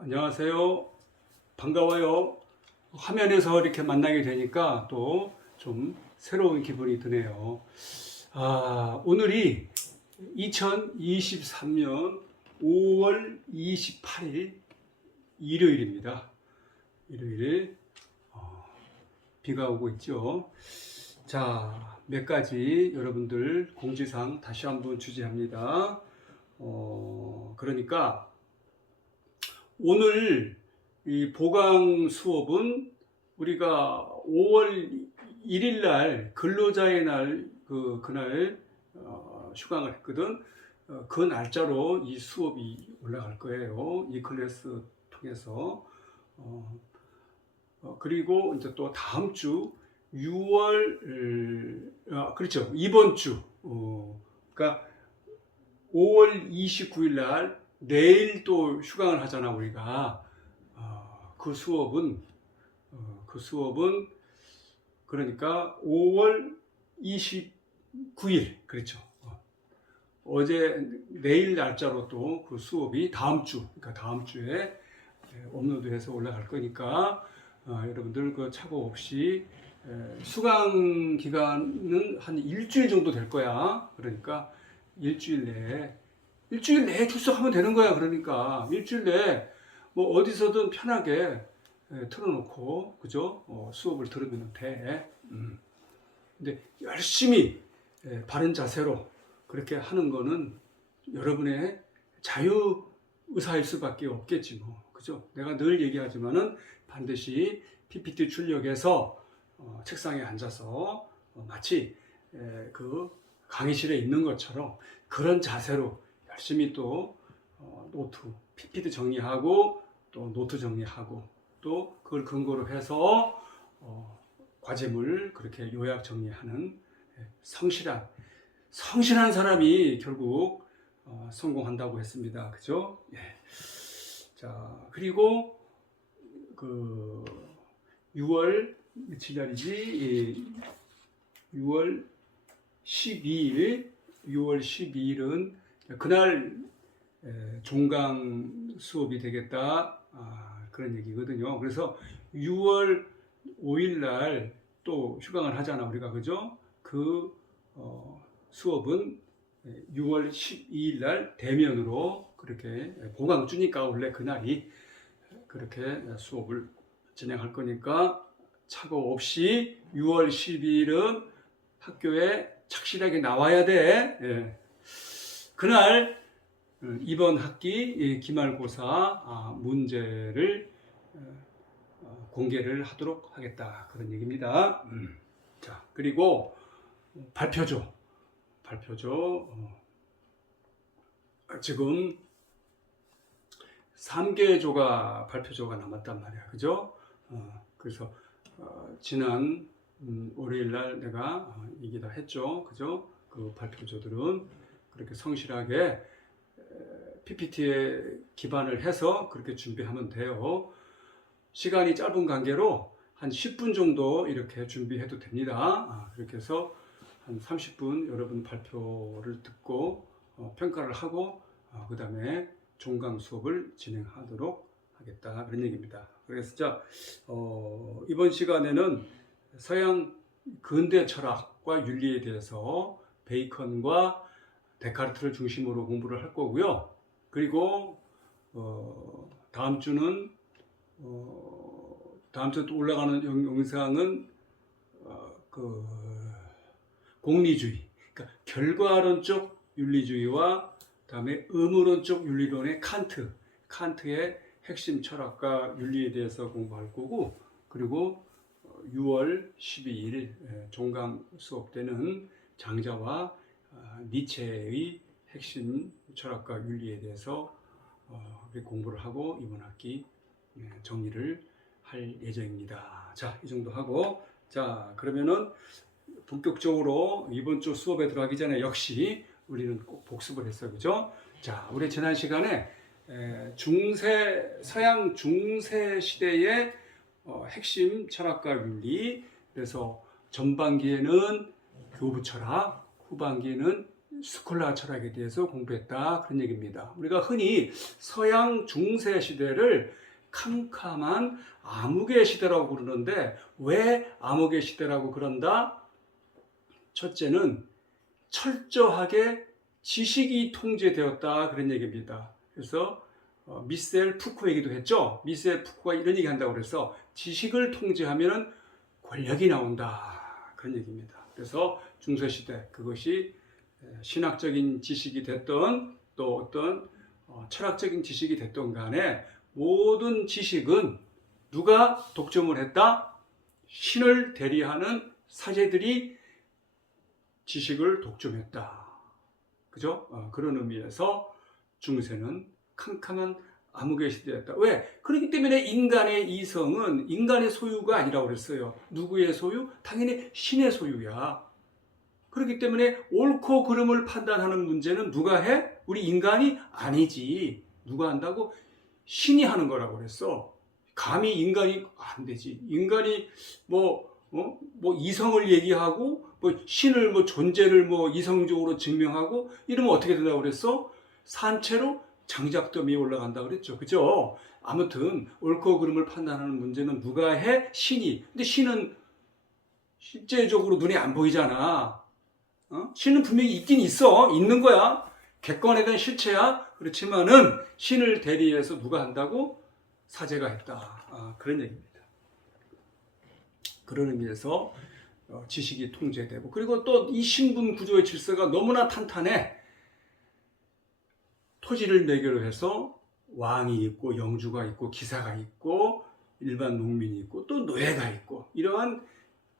안녕하세요. 반가워요. 화면에서 이렇게 만나게 되니까 또 좀 새로운 기분이 드네요. 오늘이 2023년 5월 28일 일요일입니다. 일요일 비가 오고 있죠. 자, 몇 가지 여러분들 공지사항 다시 한번 주제합니다. 그러니까 오늘 이 보강 수업은 우리가 5월 1일 날 근로자의 날 그날 휴강을 했거든. 그 날짜로 이 수업이 올라갈 거예요. 이 클래스 통해서. 그리고 이제 또 다음 주 6월 그렇죠. 이번 주 그러니까 5월 29일 날 내일 또 휴강을 하잖아 우리가. 그 수업은 그러니까 5월 29일 그렇죠. 어제 내일 날짜로 또 그 수업이 다음 주 그러니까 다음 주에 업로드해서 올라갈 거니까 여러분들 그 착오 없이 수강 기간은 한 일주일 정도 될 거야. 그러니까 일주일 내에 출석하면 되는 거야. 그러니까 일주일 내에 뭐 어디서든 편하게 틀어놓고 그죠? 수업을 들으면 돼. 근데 열심히 바른 자세로 그렇게 하는 거는 여러분의 자유 의사일 수밖에 없겠지 뭐. 그죠? 내가 늘 얘기하지만은 반드시 PPT 출력해서 책상에 앉아서 마치 그 강의실에 있는 것처럼 그런 자세로 열심히 또 노트, PPT 정리하고 또 노트 정리하고 또 그걸 근거로 해서 과제물 그렇게 요약 정리하는 성실한 사람이 결국 성공한다고 했습니다. 그죠? 예. 자, 그리고 그 6월 며칠 날이지? 6월 12일은 그날 종강 수업이 되겠다 그런 얘기거든요. 그래서 6월 5일 날 또 휴강을 하잖아 우리가. 그죠? 그 수업은 6월 12일 날 대면으로 그렇게 보강주니까 원래 그날이 그렇게 수업을 진행할 거니까 착오 없이 6월 12일은 학교에 착실하게 나와야 돼. 예. 그날 이번 학기 기말고사 문제를 공개를 하도록 하겠다 그런 얘기입니다. 자, 그리고 발표죠. 지금 3개조가 발표조가 남았단 말이야. 그죠? 그래서 지난 월요일 날 내가 얘기다 했죠. 그죠? 그 발표조들은 그렇게 성실하게 PPT에 기반을 해서 그렇게 준비하면 돼요. 시간이 짧은 관계로 한 10분 정도 이렇게 준비해도 됩니다. 그렇게 해서 한 30분 여러분 발표를 듣고 평가를 하고 그 다음에 종강 수업을 진행하도록 하겠다 그런 얘기입니다. 그래서 자 이번 시간에는 서양 근대 철학과 윤리에 대해서 베이컨과 데카르트를 중심으로 공부를 할 거고요. 그리고 다음 주는 다음 주에 또 올라가는 영상은 그 공리주의, 그러니까 결과론적 윤리주의와 그다음에 의무론적 윤리론의 칸트의 핵심 철학과 윤리에 대해서 공부할 거고, 그리고 6월 12일 종강 수업 때는 장자와 니체의 핵심 철학과 윤리에 대해서 공부를 하고 이번 학기 정리를 할 예정입니다. 자, 이 정도 하고 자 그러면은 본격적으로 이번 주 수업에 들어가기 전에 역시 우리는 꼭 복습을 했어요. 그죠? 자, 우리 지난 시간에 서양 중세 시대의 핵심 철학과 윤리, 그래서 전반기에는 교부 철학, 후반기에는 스콜라 철학에 대해서 공부했다. 그런 얘기입니다. 우리가 흔히 서양 중세 시대를 캄캄한 암흑의 시대라고 부르는데 왜 암흑의 시대라고 그런다? 첫째는 철저하게 지식이 통제되었다. 그런 얘기입니다. 그래서 미셀 푸코 얘기도 했죠. 미셀 푸코가 이런 얘기 한다고 그래서 지식을 통제하면 권력이 나온다. 그런 얘기입니다. 그래서 중세시대 그것이 신학적인 지식이 됐던 또 어떤 철학적인 지식이 됐던 간에 모든 지식은 누가 독점을 했다? 신을 대리하는 사제들이 지식을 독점했다. 그죠? 그런 의미에서 중세는 캄캄한 암흑의 시대였다. 왜? 그렇기 때문에 인간의 이성은 인간의 소유가 아니라고 그랬어요. 누구의 소유? 당연히 신의 소유야. 그렇기 때문에 옳고 그름을 판단하는 문제는 누가 해? 우리 인간이 아니지. 누가 한다고? 신이 하는 거라고 그랬어. 감히 인간이 안 되지. 인간이 뭐 이성을 얘기하고 신을 존재를 이성적으로 증명하고 이러면 어떻게 된다고 그랬어? 산채로 장작더미에 올라간다 그랬죠. 그죠? 아무튼 옳고 그름을 판단하는 문제는 누가 해? 신이. 근데 신은 실제적으로 눈에 안 보이잖아. 신은 분명히 있긴 있어. 있는 거야. 객관에 대한 실체야. 그렇지만은 신을 대리해서 누가 한다고? 사제가 했다. 그런 얘기입니다. 그런 의미에서 지식이 통제되고 그리고 또 이 신분 구조의 질서가 너무나 탄탄해. 토지를 매개로 해서 왕이 있고 영주가 있고 기사가 있고 일반 농민이 있고 또 노예가 있고 이러한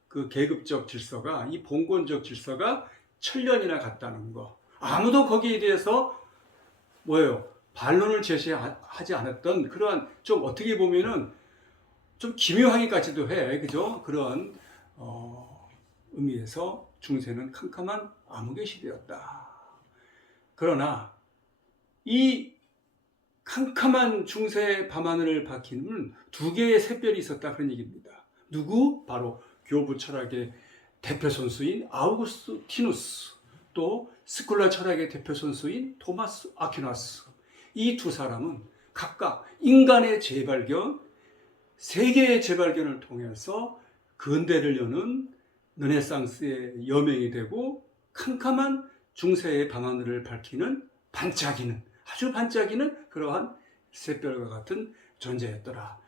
그 계급적 질서가 이 봉건적 질서가 천년이나 갔다는 거. 아무도 거기에 대해서 반론을 제시하지 않았던 그러한 좀 어떻게 보면은 좀 기묘하기까지도 해. 그죠? 그런 의미에서 중세는 캄캄한 암흑의 시대였다. 그러나 이 캄캄한 중세 밤하늘을 밝히는 두 개의 샛별이 있었다. 그런 얘기입니다. 누구? 바로 교부 철학의 대표 선수인 아우구스티누스, 또 스콜라 철학의 대표 선수인 토마스 아퀴나스. 이 두 사람은 각각 인간의 재발견, 세계의 재발견을 통해서 근대를 여는 르네상스의 여명이 되고 캄캄한 중세의 밤하늘을 밝히는 아주 반짝이는 그러한 샛별과 같은 존재였더라.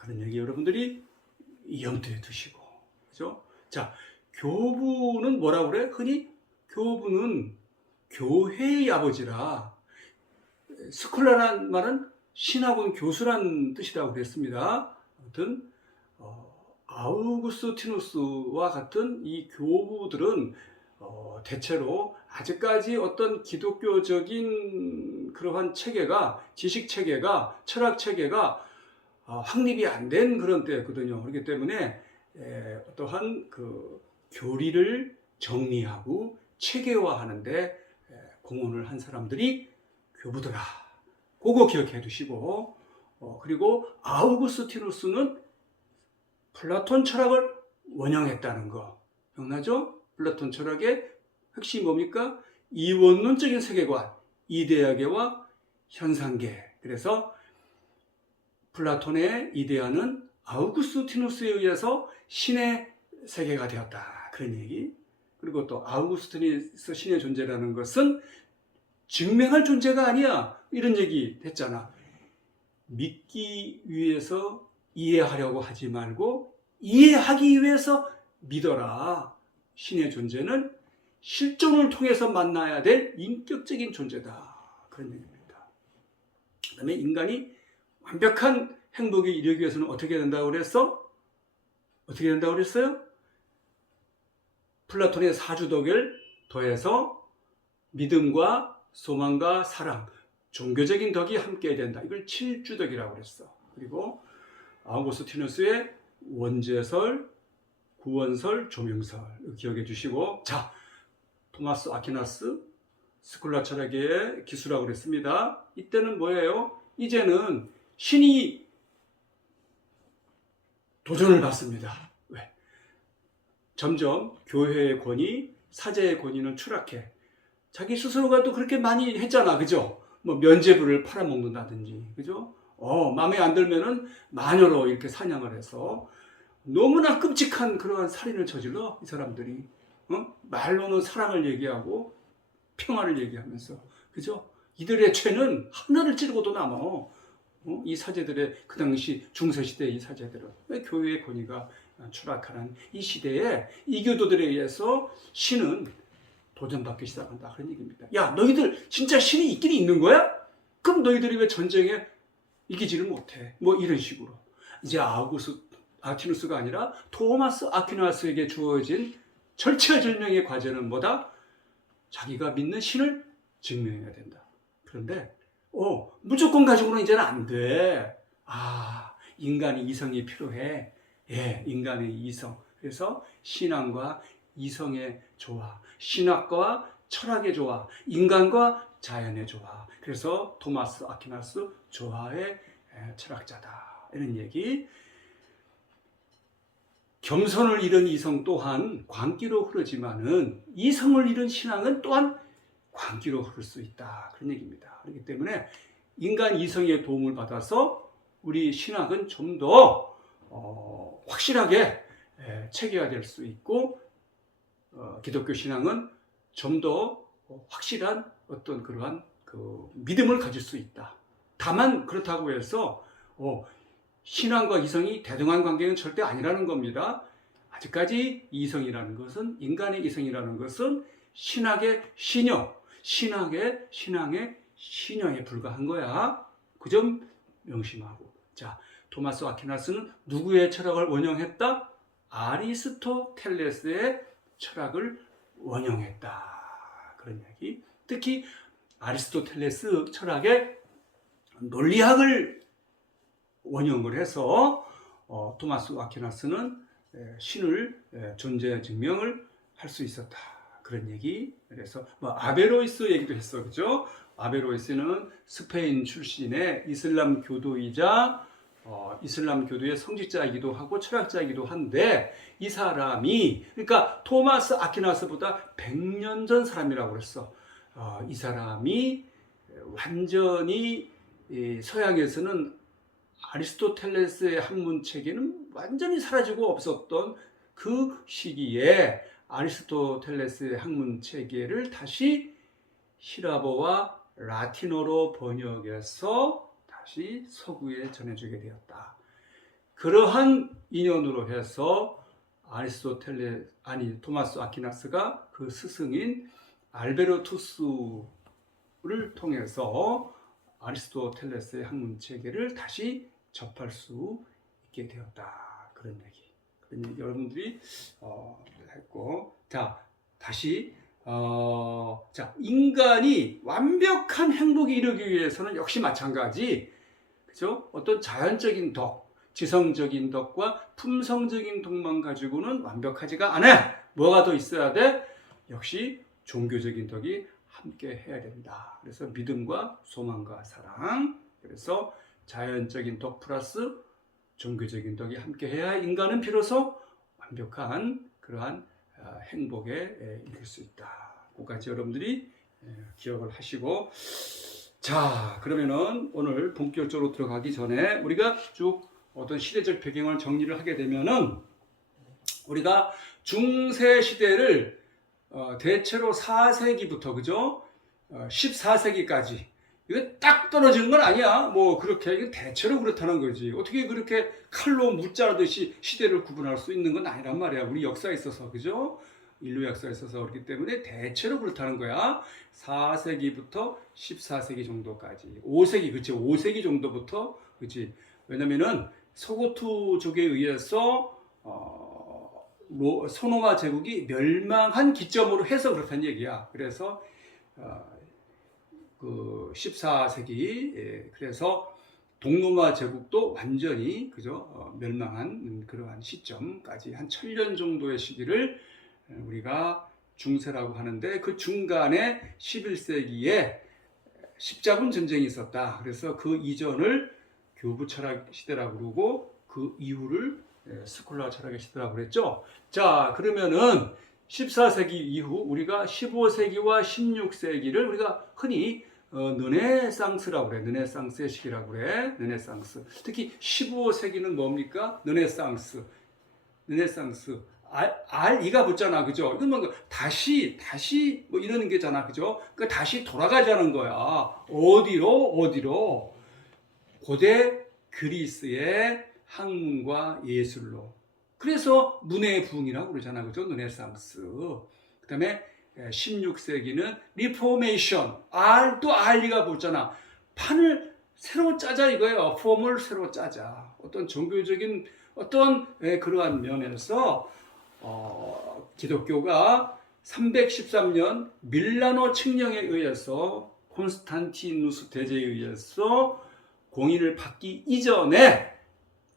그런 얘기 여러분들이 염두에 두시고, 그죠? 자, 교부는 뭐라고 그래? 흔히 교부는 교회의 아버지라. 스콜라란 말은 신학원 교수란 뜻이라고 그랬습니다. 아무튼 아우구스티누스와 같은 이 교부들은 대체로 아직까지 어떤 기독교적인 그러한 체계가, 지식 체계가, 철학 체계가 확립이 안 된 그런 때였거든요. 그렇기 때문에 어떠한 그 교리를 정리하고 체계화하는데 공헌을 한 사람들이 교부더라. 그거 기억해 두시고, 그리고 아우구스티누스는 플라톤 철학을 원형했다는 거. 기억나죠? 플라톤 철학의 핵심이 뭡니까? 이원론적인 세계관, 이데아계와 현상계. 그래서 플라톤의 이데아는 아우구스티누스에 의해서 신의 세계가 되었다. 그런 얘기. 그리고 또 아우구스티누스 신의 존재라는 것은 증명할 존재가 아니야. 이런 얘기 했잖아. 믿기 위해서 이해하려고 하지 말고 이해하기 위해서 믿어라. 신의 존재는 실존을 통해서 만나야 될 인격적인 존재다. 그런 얘기입니다. 그 다음에 인간이 완벽한 행복에 이르기 위해서는 어떻게 된다고 그랬어? 어떻게 된다고 그랬어요? 플라톤의 사주덕을 더해서 믿음과 소망과 사랑, 종교적인 덕이 함께 된다. 이걸 칠주덕이라고 그랬어. 그리고 아우구스티누스의 원죄설, 구원설, 조명설 기억해 주시고, 자, 토마스 아퀴나스 스콜라 철학의 기수라고 그랬습니다. 이때는 뭐예요? 이제는 신이 도전을 받습니다. 왜? 점점 교회의 권위, 사제의 권위는 추락해. 자기 스스로가 또 그렇게 많이 했잖아. 그죠? 뭐 면죄부를 팔아먹는다든지. 그죠? 마음에 안 들면은 마녀로 이렇게 사냥을 해서 너무나 끔찍한 그러한 살인을 저질러, 이 사람들이. 말로는 사랑을 얘기하고 평화를 얘기하면서. 그죠? 이들의 죄는 하늘을 찌르고도 남아. 이 사제들의 그 당시 중세시대의 이 사제들은 왜 교회의 권위가 추락하는 이 시대에 이교도들에 의해서 신은 도전받기 시작한다, 그런 얘기입니다. 야, 너희들 진짜 신이 있긴 있는 거야? 그럼 너희들이 왜 전쟁에 이기지를 못해? 뭐 이런 식으로. 이제 아퀴누스가 아니라 토마스 아퀴나스에게 주어진 절체절명의 과제는 뭐다? 자기가 믿는 신을 증명해야 된다. 그런데 무조건 가지고는 이제는 안 돼. 인간의 이성이 필요해. 예, 인간의 이성. 그래서 신앙과 이성의 조화, 신학과 철학의 조화, 인간과 자연의 조화. 그래서 토마스 아퀴나스 조화의 철학자다, 이런 얘기. 겸손을 잃은 이성 또한 광기로 흐르지만은 이성을 잃은 신앙은 또한 광기로 흐를 수 있다, 그런 얘기입니다. 그렇기 때문에 인간 이성의 도움을 받아서 우리 신학은 좀 더 확실하게 체계화될 수 있고, 기독교 신앙은 좀 더 확실한 어떤 그러한 그 믿음을 가질 수 있다. 다만 그렇다고 해서 신앙과 이성이 대등한 관계는 절대 아니라는 겁니다. 아직까지 이성이라는 것은, 인간의 이성이라는 것은 신학의 신여, 신앙의 신여에 불과한 거야. 그 점 명심하고. 자, 토마스 아퀴나스는 누구의 철학을 원형했다? 아리스토텔레스의 철학을 원형했다, 그런 얘기. 특히 아리스토텔레스 철학의 논리학을 원형을 해서 토마스 아퀴나스는 신을 존재 증명을 할 수 있었다, 그런 얘기. 그래서 아베로이스 얘기도 했어, 그죠? 아베로이스는 스페인 출신의 이슬람 교도이자 이슬람 교도의 성직자이기도 하고 철학자이기도 한데, 이 사람이, 그러니까 토마스 아퀴나스보다 100년 전 사람이라고 그랬어. 이 사람이 완전히 서양에서는 아리스토텔레스의 학문 체계는 완전히 사라지고 없었던 그 시기에 아리스토텔레스의 학문 체계를 다시 히라보와 라틴어로 번역해서 다시 서구에 전해주게 되었다. 그러한 인연으로 해서 토마스 아퀴나스가 그 스승인 알베르투스를 통해서 아리스토텔레스의 학문 체계를 다시 접할 수 있게 되었다, 그런 얘기. 여러분들이 했고, 자, 다시 자, 인간이 완벽한 행복에 이르기 위해서는 역시 마찬가지, 그죠? 어떤 자연적인 덕, 지성적인 덕과 품성적인 덕만 가지고는 완벽하지가 않아. 뭐가 더 있어야 돼? 역시 종교적인 덕이 함께 해야 된다. 그래서 믿음과 소망과 사랑, 그래서 자연적인 덕 플러스 종교적인 덕이 함께 해야 인간은 비로소 완벽한 그러한 행복에 이를 수 있다. 그까지 여러분들이 기억을 하시고, 자, 그러면은 오늘 본격적으로 들어가기 전에 우리가 쭉 어떤 시대적 배경을 정리를 하게 되면은, 우리가 중세 시대를 대체로 4세기부터, 그죠? 14세기까지 이거 딱 떨어지는 건 아니야. 뭐 그렇게, 이거 대체로 그렇다는 거지. 어떻게 그렇게 칼로 무자르듯이 시대를 구분할 수 있는 건 아니란 말이야. 우리 역사에 있어서, 그죠? 인류 역사에 있어서 그렇기 때문에 대체로 그렇다는 거야. 4세기부터 14세기 정도까지. 5세기, 그치? 5세기 정도부터, 그치? 왜냐면은 서고투족에 의해서 소노마 제국이 멸망한 기점으로 해서 그렇다는 얘기야. 그래서 그 14세기, 그래서 동로마 제국도 완전히, 그죠? 멸망한 그러한 시점까지 한 1000년 정도의 시기를 우리가 중세라고 하는데, 그 중간에 11세기에 십자군 전쟁이 있었다. 그래서 그 이전을 교부 철학 시대라고 그러고, 그 이후를 스콜라 철학의 시대라고 그랬죠. 자, 그러면은 14세기 이후 우리가 15세기와 16세기를 우리가 흔히 르네상스라고 그래. 르네상스의 시기라고 그래. 르네상스. 특히 15세기는 뭡니까? 르네상스. 르네상스. 이가 붙잖아. 그죠? 이건 뭐 다시 뭐 이러는 게잖아. 그죠? 그 다시 돌아가자는 거야. 어디로? 고대 그리스의 학문과 예술로. 그래서 문의 부흥이라고 그러잖아. 그죠? 르네상스. 그 다음에 16세기는 리포메이션. 또 이가 붙잖아. 판을 새로 짜자 이거예요. 폼을 새로 짜자. 어떤 종교적인 어떤 그러한 면에서 기독교가 313년 밀라노 칙령에 의해서 콘스탄티누스 대제에 의해서 공인을 받기 이전에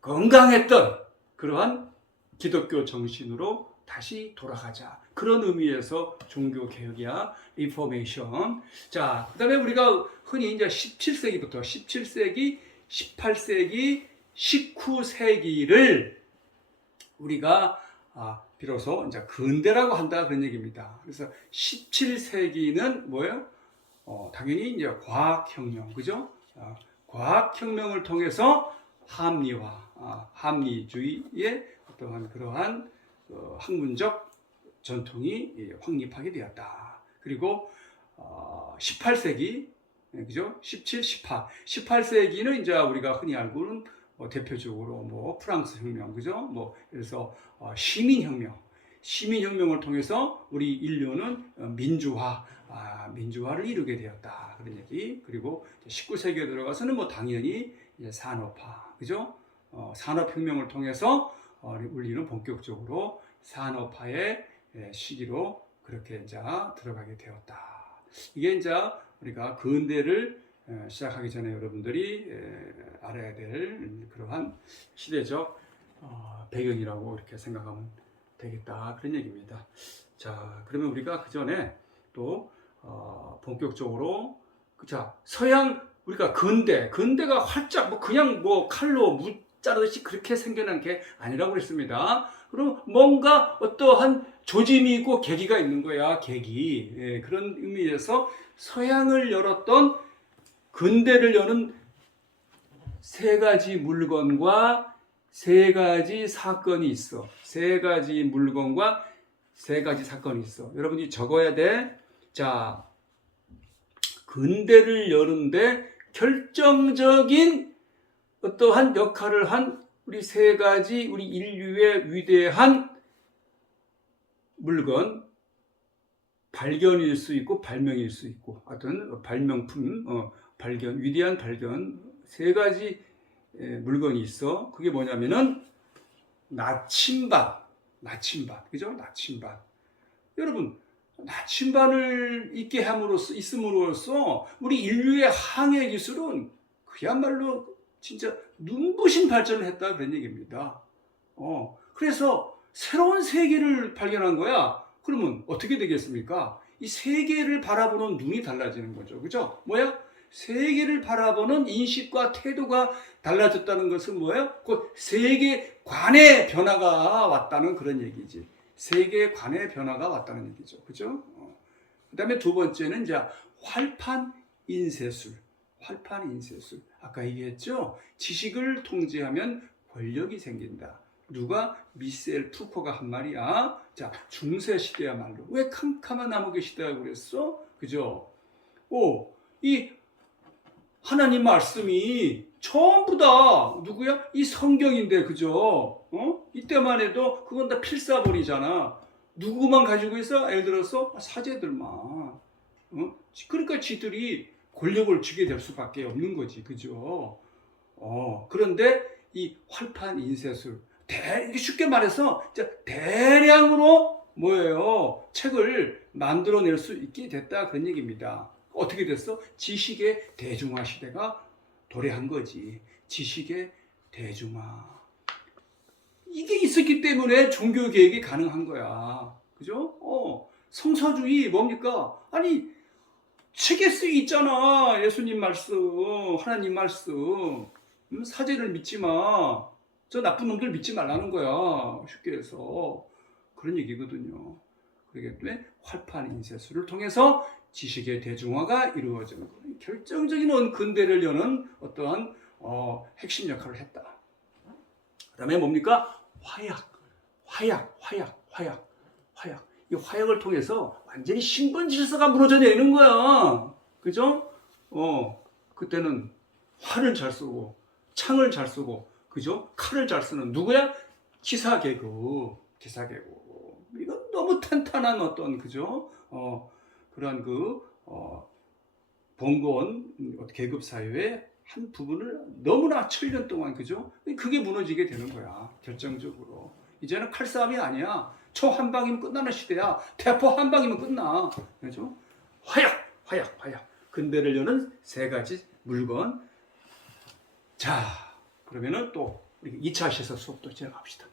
건강했던 그러한 기독교 정신으로 다시 돌아가자. 그런 의미에서 종교 개혁이야. 리포메이션. 자, 그다음에 우리가 흔히 이제 17세기부터 17세기, 18세기, 19세기를 우리가 비로소 이제 근대라고 한다 그런 얘기입니다. 그래서 17세기는 뭐예요? 당연히 이제 과학혁명, 그죠? 과학혁명을 통해서 합리화, 합리주의의 어떠한 그러한 학문적 전통이 확립하게 되었다. 그리고 18세기, 그죠? 17, 18. 18세기는 이제 우리가 흔히 알고는 대표적으로 뭐 프랑스 혁명, 그죠? 뭐 그래서 시민혁명을 통해서 우리 인류는 민주화를 이루게 되었다. 그런 얘기. 그리고 19세기에 들어가서는 뭐 당연히 이제 산업화, 그죠? 산업혁명을 통해서 우리는 본격적으로 산업화의 시기로 그렇게 이제 들어가게 되었다. 이게 이제 우리가 근대를 시작하기 전에 여러분들이 알아야 될 그러한 시대적 배경이라고 이렇게 생각하면 되겠다. 그런 얘기입니다. 자, 그러면 우리가 그 전에 또 본격적으로 자, 서양 우리가 근대가 활짝 뭐 그냥 뭐 칼로 자르듯이 그렇게 생겨난 게 아니라고 그랬습니다. 그럼 뭔가 어떠한 조짐이 있고 계기가 있는 거야. 계기. 그런 의미에서 서양을 열었던 근대를 여는 세 가지 물건과 세 가지 사건이 있어. 세 가지 물건과 세 가지 사건이 있어. 여러분이 적어야 돼. 자, 근대를 여는데 결정적인 어떠한 역할을 한 우리 세 가지 우리 인류의 위대한 물건, 발견일 수 있고 발명일 수 있고 어떤 발명품, 위대한 발견 세 가지 물건이 있어. 그게 뭐냐면은 나침반, 그죠? 나침반. 여러분, 나침반을 있음으로써 우리 인류의 항해 기술은 그야말로 진짜 눈부신 발전을 했다 그런 얘기입니다. 그래서 새로운 세계를 발견한 거야. 그러면 어떻게 되겠습니까? 이 세계를 바라보는 눈이 달라지는 거죠. 그죠? 뭐야? 세계를 바라보는 인식과 태도가 달라졌다는 것은 뭐예요? 그 세계관의 변화가 왔다는 그런 얘기지. 세계관의 변화가 왔다는 얘기죠. 그죠? 그 다음에 두 번째는 이제 활판 인쇄술. 아까 얘기했죠? 지식을 통제하면 권력이 생긴다. 누가? 미셀 푸코가 한 말이야. 자, 중세시대야말로. 왜 캄캄한 나무의 시대라고 그랬어? 그죠? 이 하나님 말씀이 전부 다 누구야? 이 성경인데, 그죠? 이때만 해도 그건 다 필사본이잖아. 누구만 가지고 있어? 예를 들어서 사제들만. 그러니까 지들이 권력을 쥐게 될 수밖에 없는 거지, 그죠? 그런데 이 활판 인쇄술, 쉽게 말해서 대량으로 뭐예요? 책을 만들어낼 수 있게 됐다 그런 얘기입니다. 어떻게 됐어? 지식의 대중화 시대가 도래한 거지. 지식의 대중화. 이게 있었기 때문에 종교 개혁이 가능한 거야. 그죠? 성서주의 뭡니까? 아니, 책에 쓰여 있잖아. 예수님 말씀, 하나님 말씀. 사제를 믿지 마. 저 나쁜 놈들 믿지 말라는 거야. 쉽게 해서. 그런 얘기거든요. 그렇기 때문에 활판 인쇄술을 통해서 지식의 대중화가 이루어지는 거예요. 결정적인 근대를 여는 어떠한 핵심 역할을 했다. 그 다음에 뭡니까? 화약. 이 화약을 통해서 완전히 신분 질서가 무너져 내리는 거야. 그죠? 그때는 활을 잘 쓰고, 창을 잘 쓰고, 그죠? 칼을 잘 쓰는 누구야? 기사계급. 이건 너무 탄탄한 어떤, 그죠? 그러한 번거로운 계급 사회의 한 부분을 너무나 7년 동안, 그죠? 그게 무너지게 되는 거야. 결정적으로. 이제는 칼싸움이 아니야. 총 한 방이면 끝나는 시대야. 대포 한 방이면 끝나. 그죠? 화약. 근대를 여는 세 가지 물건. 자, 그러면은 또 우리 2차 시사 수업도 진행합시다.